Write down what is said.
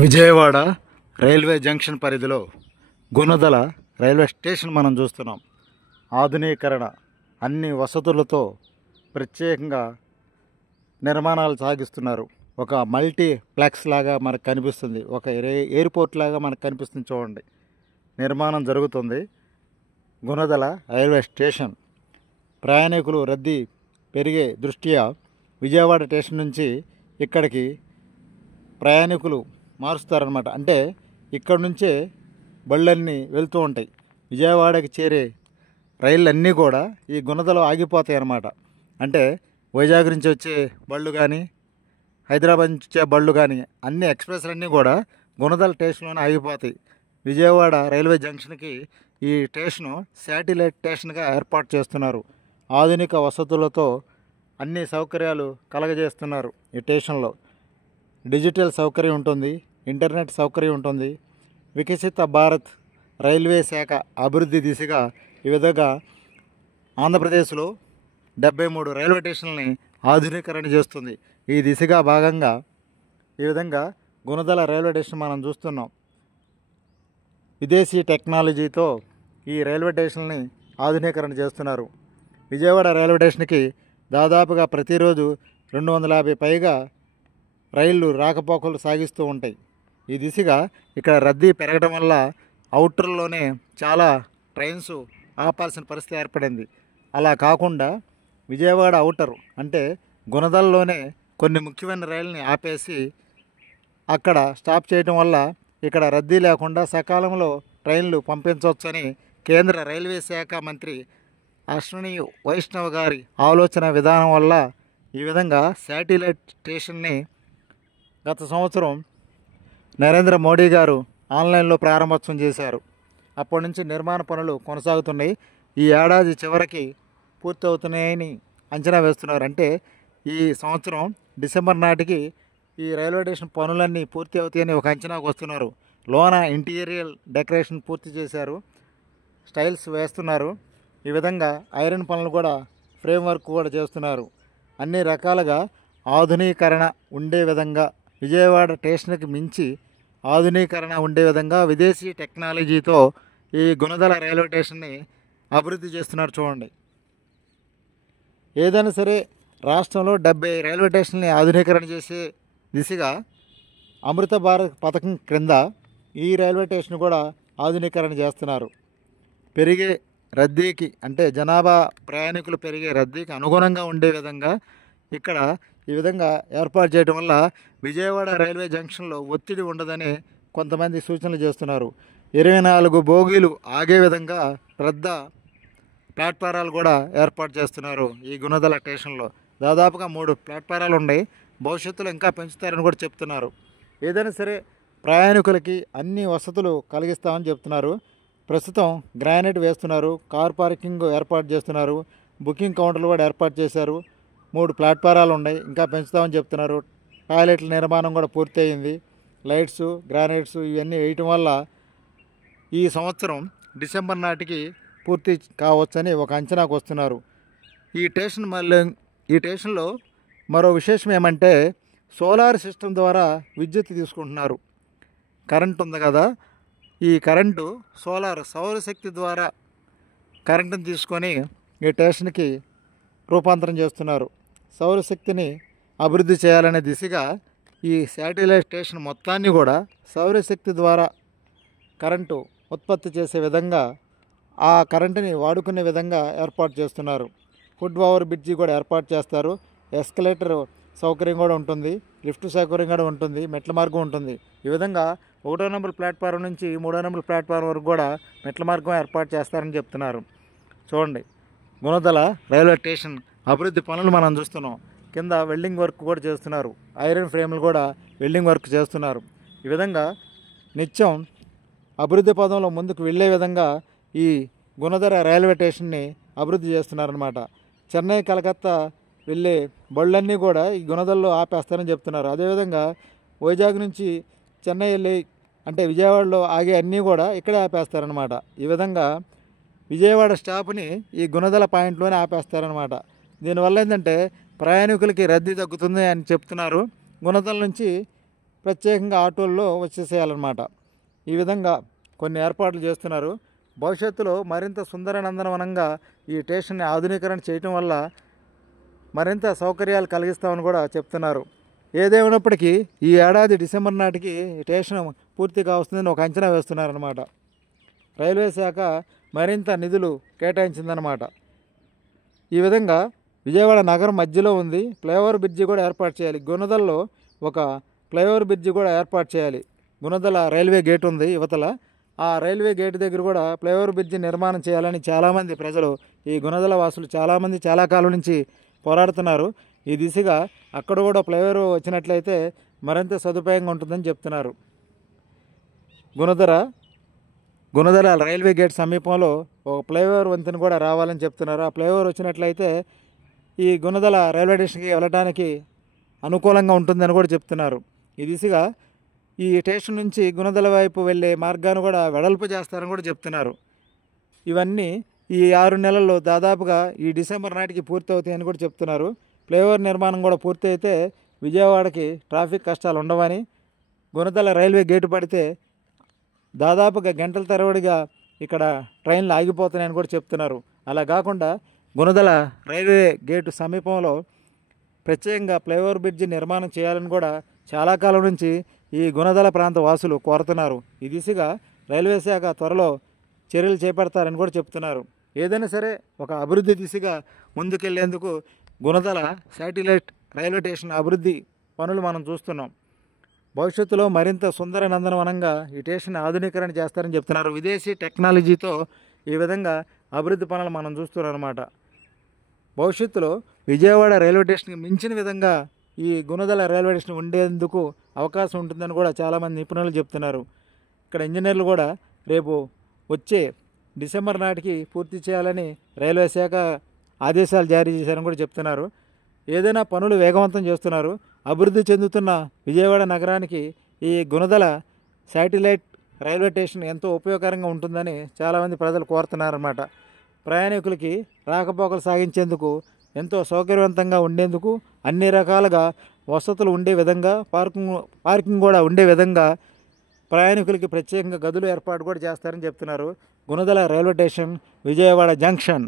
Vijayawada railway junction పరిధిలో Gunadala railway station మనం చూస్తున్నాం. ఆధునీకరణ అన్ని వసతులతో ప్రత్యేకంగా నిర్మాణాలు సాగిస్తున్నారు. ఒక మల్టీప్లెక్స్ లాగా మనకు కనిపిస్తుంది, ఒక ఎయిర్పోర్ట్ లాగా మనకు కనిపిస్తుంది. చూడండి, నిర్మాణం జరుగుతుంది. గుణదల రైల్వే స్టేషన్ ప్రయాణికులు రద్దీ పెరిగే దృష్ట్యా విజయవాడ స్టేషన్ నుంచి ఇక్కడికి ప్రయాణికులు మారుస్తారనమాట. అంటే ఇక్కడ నుంచే బళ్ళన్నీ వెళ్తూ ఉంటాయి. విజయవాడకి చేరే రైళ్ళు అన్నీ కూడా ఈ గుణదలో ఆగిపోతాయి అన్నమాట. అంటే వైజాగ్ నుంచి వచ్చే బళ్ళు కానీ, హైదరాబాద్ నుంచి వచ్చే బళ్ళు కానీ, అన్ని ఎక్స్ప్రెస్లన్నీ కూడా గుణదల స్టేషన్లోనే ఆగిపోతాయి. విజయవాడ రైల్వే జంక్షన్కి ఈ స్టేషను శాటిలైట్ స్టేషన్గా ఏర్పాటు చేస్తున్నారు. ఆధునిక వసతులతో అన్ని సౌకర్యాలు కలగజేస్తున్నారు. ఈ స్టేషన్లో డిజిటల్ సౌకర్యం ఉంటుంది, ఇంటర్నెట్ సౌకర్యం ఉంటుంది. వికసిత భారత్ రైల్వే శాఖ అభివృద్ధి దిశగా ఈ విధంగా ఆంధ్రప్రదేశ్లో 73 రైల్వే స్టేషన్లని ఆధునీకరణ చేస్తుంది. ఈ దిశగా భాగంగా ఈ విధంగా గుణదల రైల్వే స్టేషన్ మనం చూస్తున్నాం. విదేశీ టెక్నాలజీతో ఈ రైల్వే స్టేషన్ని ఆధునీకరణ చేస్తున్నారు. విజయవాడ రైల్వే స్టేషన్కి దాదాపుగా ప్రతిరోజు 250 పైగా రైళ్లు రాకపోకలు సాగిస్తూ ఉంటాయి. ఈ దిశగా ఇక్కడ రద్దీ పెరగడం వల్ల అవుటర్లోనే చాలా ట్రైన్స్ ఆపాల్సిన పరిస్థితి ఏర్పడింది. అలా కాకుండా విజయవాడ అవుటర్ అంటే గుణదలలోనే కొన్ని ముఖ్యమైన రైళ్ళని ఆపేసి అక్కడ స్టాప్ చేయడం వల్ల ఇక్కడ రద్దీ లేకుండా సకాలంలో ట్రైన్లు పంపించవచ్చని కేంద్ర రైల్వే శాఖ మంత్రి అశ్విని వైష్ణవ్ గారి ఆలోచన విధానం వల్ల ఈ విధంగా శాటిలైట్ స్టేషన్ని గత సంవత్సరం నరేంద్ర మోడీ గారు ఆన్లైన్లో ప్రారంభోత్సవం చేశారు. అప్పటి నుంచి నిర్మాణ పనులు కొనసాగుతున్నాయి. ఈ ఏడాది చివరికి పూర్తి అవుతున్నాయని అంచనా వేస్తున్నారు. అంటే ఈ సంవత్సరం డిసెంబర్ నాటికి ఈ రైల్వే స్టేషన్ పనులన్నీ పూర్తి అవుతాయని ఒక అంచనాకు వస్తున్నారు. లోన ఇంటీరియర్ డెకరేషన్ పూర్తి చేశారు, స్టైల్స్ వేస్తున్నారు. ఈ విధంగా ఐరన్ పనులు కూడా ఫ్రేమ్ వర్క్ కూడా చేస్తున్నారు. అన్ని రకాలుగా ఆధునీకరణ ఉండే విధంగా విజయవాడ స్టేషన్కి మించి ఆధునీకరణ ఉండే విధంగా విదేశీ టెక్నాలజీతో ఈ గుణదల రైల్వే స్టేషన్ని అభివృద్ధి చేస్తున్నారు. చూడండి, ఏదైనా సరే రాష్ట్రంలో 70 రైల్వే స్టేషన్ని ఆధునీకరణ చేసే దిశగా అమృత భారత్ పథకం క్రింద ఈ రైల్వే స్టేషన్ కూడా ఆధునీకరణ చేస్తున్నారు. పెరిగే రద్దీకి అంటే జనాభా ప్రయాణికులు పెరిగే రద్దీకి అనుగుణంగా ఉండే విధంగా ఇక్కడ ఈ విధంగా ఏర్పాటు చేయడం వల్ల విజయవాడ రైల్వే జంక్షన్లో ఒత్తిడి ఉండదని కొంతమంది సూచనలు చేస్తున్నారు. 24 బోగీలు ఆగే విధంగా పెద్ద ప్లాట్ఫారాలు కూడా ఏర్పాటు చేస్తున్నారు. ఈ గుణదల స్టేషన్లో దాదాపుగా 3 ప్లాట్ఫారాలు ఉన్నాయి. భవిష్యత్తులో ఇంకా పెంచుతారని కూడా చెప్తున్నారు. ఏదైనా సరే ప్రయాణికులకి అన్ని వసతులు కలిగిస్తామని చెప్తున్నారు. ప్రస్తుతం గ్రానైట్ వేస్తున్నారు, కార్ పార్కింగ్ ఏర్పాటు చేస్తున్నారు, బుకింగ్ కౌంటర్లు కూడా ఏర్పాటు చేశారు. 3 ప్లాట్ఫారాలు ఉన్నాయి, ఇంకా పెంచుతామని చెప్తున్నారు. టాయిలెట్ల నిర్మాణం కూడా పూర్తి అయింది. లైట్స్, గ్రానైట్స్ ఇవన్నీ వేయటం వల్ల ఈ సంవత్సరం డిసెంబర్ నాటికి పూర్తి కావచ్చని ఒక అంచనాకు వస్తున్నారు. ఈ స్టేషన్లో మరో విశేషం ఏమంటే సోలార్ సిస్టమ్ ద్వారా విద్యుత్ తీసుకుంటున్నారు. కరెంట్ ఉంది కదా, ఈ కరెంటు సౌరశక్తి ద్వారా కరెంటును తీసుకొని ఈ స్టేషన్కి రూపాంతరం చేస్తున్నారు. సౌరశక్తిని అభివృద్ధి చేయాలనే దిశగా ఈ శాటిలైట్ స్టేషన్ మొత్తాన్ని కూడా సౌరశక్తి ద్వారా కరెంటు ఉత్పత్తి చేసే విధంగా ఆ కరెంటుని వాడుకునే విధంగా ఏర్పాటు చేస్తున్నారు. ఫుట్ ఓవర్ బ్రిడ్జి కూడా ఏర్పాటు చేస్తారు. ఎస్కలేటర్ సౌకర్యం కూడా ఉంటుంది, లిఫ్ట్ సౌకర్యం కూడా ఉంటుంది, మెట్ల మార్గం ఉంటుంది. ఈ విధంగా 1వ నెంబర్ ప్లాట్ఫారం నుంచి 3వ నెంబర్ ప్లాట్ఫారం వరకు కూడా మెట్ల మార్గం ఏర్పాటు చేస్తారని చెప్తున్నారు. చూడండి, గుణదల రైల్వే స్టేషన్ అభివృద్ధి పనులు మనం చూస్తున్నాం. కింద వెల్డింగ్ వర్క్ కూడా చేస్తున్నారు, ఐరన్ ఫ్రేమ్లు కూడా వెల్డింగ్ వర్క్ చేస్తున్నారు. ఈ విధంగా నిత్యం అభివృద్ధి పదంలో ముందుకు వెళ్ళే విధంగా ఈ గుణదల రైల్వే స్టేషన్ని అభివృద్ధి చేస్తున్నారన్నమాట. చెన్నై, కలకత్తా వెళ్ళే బళ్ళన్నీ కూడా ఈ గుణదలలో ఆపేస్తారని చెప్తున్నారు. అదేవిధంగా వైజాగ్ నుంచి చెన్నై వెళ్ళి అంటే విజయవాడలో ఆగే అన్నీ కూడా ఇక్కడే ఆపేస్తారనమాట. ఈ విధంగా విజయవాడ స్టాప్ని ఈ గుణదల పాయింట్లోనే ఆపేస్తారనమాట. దీనివల్ల ఏంటంటే ప్రయాణికులకి రద్దీ తగ్గుతుంది అని చెప్తున్నారు. గుణదల నుంచి ప్రత్యేకంగా ఆటోల్లో వచ్చేసేయాలన్నమాట. ఈ విధంగా కొన్ని ఏర్పాట్లు చేస్తున్నారు. భవిష్యత్తులో మరింత సుందరనందనవనంగా ఈ స్టేషన్ని ఆధునీకరణ చేయటం వల్ల మరింత సౌకర్యాలు కలిగిస్తామని కూడా చెప్తున్నారు. ఏదేమైనప్పటికీ ఈ ఏడాది డిసెంబర్ నాటికి ఈ స్టేషన్ పూర్తిగా వస్తుందని ఒక అంచనా వేస్తున్నారన్నమాట. రైల్వే శాఖ మరింత నిధులు కేటాయించిందన్నమాట. ఈ విధంగా విజయవాడ నగరం మధ్యలో ఉంది. ఫ్లైఓవర్ బ్రిడ్జి కూడా ఏర్పాటు చేయాలి. గుణదలలో ఒక ఫ్లైఓవర్ బ్రిడ్జి కూడా ఏర్పాటు చేయాలి. గుణదల రైల్వే గేట్ ఉంది యువతల. ఆ రైల్వే గేట్ దగ్గర కూడా ఫ్లైఓవర్ బ్రిడ్జి నిర్మాణం చేయాలని చాలామంది ప్రజలు, ఈ గుణదల వాసులు చాలామంది చాలా కాలం నుంచి పోరాడుతున్నారు. ఈ దిశగా అక్కడ కూడా ఫ్లైఓవర్ వచ్చినట్లయితే మరింత సదుపాయంగా ఉంటుందని చెప్తున్నారు. గుణదల రైల్వే గేట్ సమీపంలో ఒక ఫ్లైఓవర్ వంతెన కూడా రావాలని చెప్తున్నారు. ఆ ఫ్లైఓవర్ వచ్చినట్లయితే ఈ గుణదల రైల్వే స్టేషన్కి వెళ్ళడానికి అనుకూలంగా ఉంటుందని కూడా చెప్తున్నారు. ఈ దిశగా ఈ స్టేషన్ నుంచి గుణదల వైపు వెళ్ళే మార్గాన్ని కూడా వెడల్పు చేస్తారని కూడా చెప్తున్నారు. ఇవన్నీ ఈ 6 నెలల్లో దాదాపుగా ఈ డిసెంబర్ నాటికి పూర్తవుతాయని కూడా చెప్తున్నారు. ఫ్లైఓవర్ నిర్మాణం కూడా పూర్తి అయితే విజయవాడకి ట్రాఫిక్ కష్టాలు ఉండవని, గుణదల రైల్వే గేటు పడితే దాదాపుగా గంటల తరబడిగా ఇక్కడ ట్రైన్లు ఆగిపోతున్నాయని కూడా చెప్తున్నారు. అలా కాకుండా గుణదల రైల్వే గేటు సమీపంలో ప్రత్యేకంగా ఫ్లైఓవర్ బ్రిడ్జి నిర్మాణం చేయాలని కూడా చాలా కాలం నుంచి ఈ గుణదల ప్రాంత వాసులు కోరుతున్నారు. ఈ దిశగా రైల్వే శాఖ త్వరలో చర్యలు చేపడతారని కూడా చెప్తున్నారు. ఏదైనా సరే ఒక అభివృద్ధి దిశగా ముందుకెళ్లేందుకు గుణదల శాటిలైట్ రైల్వే స్టేషన్ అభివృద్ధి పనులు మనం చూస్తున్నాం. భవిష్యత్తులో మరింత సుందర నందనవనంగా ఈ స్టేషన్ ఆధునీకరణ చేస్తారని చెప్తున్నారు. విదేశీ టెక్నాలజీతో ఈ విధంగా అభివృద్ధి పనులు మనం చూస్తున్నాం అన్నమాట. భవిష్యత్తులో విజయవాడ రైల్వే స్టేషన్కి మించిన విధంగా ఈ గుణదల రైల్వే స్టేషన్ ఉండేందుకు అవకాశం ఉంటుందని కూడా చాలామంది నిపుణులు చెప్తున్నారు. ఇక్కడ ఇంజనీర్లు కూడా రేపు వచ్చే డిసెంబర్ నాటికి పూర్తి చేయాలని రైల్వే శాఖ ఆదేశాలు జారీ చేశారని కూడా చెప్తున్నారు. ఏదైనా పనులు వేగవంతం చేస్తున్నారు. అభివృద్ధి చెందుతున్న విజయవాడ నగరానికి ఈ గుణదల శాటిలైట్ రైల్వే స్టేషన్ ఎంతో ఉపయోగకరంగా ఉంటుందని చాలామంది ప్రజలు కోరుతున్నారన్నమాట. ప్రయాణికులకి రాకపోకలు సాగించేందుకు ఎంతో సౌకర్యవంతంగా ఉండేందుకు అన్ని రకాలుగా వసతులు ఉండే విధంగా పార్కింగ్ కూడా ఉండే విధంగా ప్రయాణికులకి ప్రత్యేకంగా గదులు ఏర్పాటు కూడా చేస్తారని చెప్తున్నారు. Gunadala railway station, Vijayawada junction.